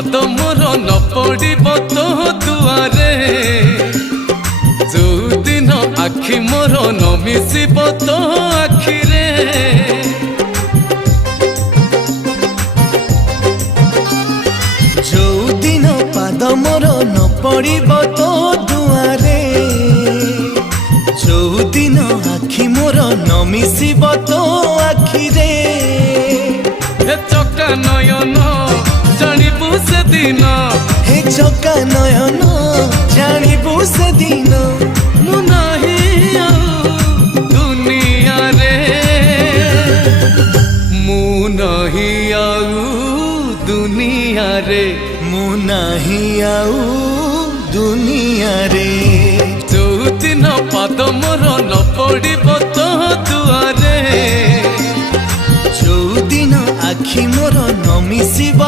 ପାଦ ମୋର ନ ପଡ଼ିବ ତୋ ଦୁଆରେ, ଯୋଉଦିନ ଆଖି ମୋର ନ ମିଶିବ ତୋ ଆଖିରେ। ଯୋଉଦିନ ପାଦ ମୋର ନ ପଡ଼ିବ ତୋ ଦୁଆରେ, ଯୋଉଦିନ ଆଖି ମୋର ନ ମିଶିବ ତୋ ଆଖିରେ। ହେ ଚକା ନୟନ ଜାଣିବୁ ସେଦିନ, ହେ ଚକା ନୟନ ଜାଣିବୁ ସେଦିନ, ମୁଁ ନାହିଁ ଆଉ ଦୁନିଆରେ, ମୁଁ ନାହିଁ ଆଉ ଦୁନିଆରେ, ମୁଁ ନାହିଁ ଆଉ ଦୁନିଆରେ। ଯୋଉଦିନ ପାଦ ମୋର ନ ପଡ଼ିବ ତୋ ଦୁଆରେ, ଯୋଉଦିନ ଆଖି ମୋର ନ ମିଶିବ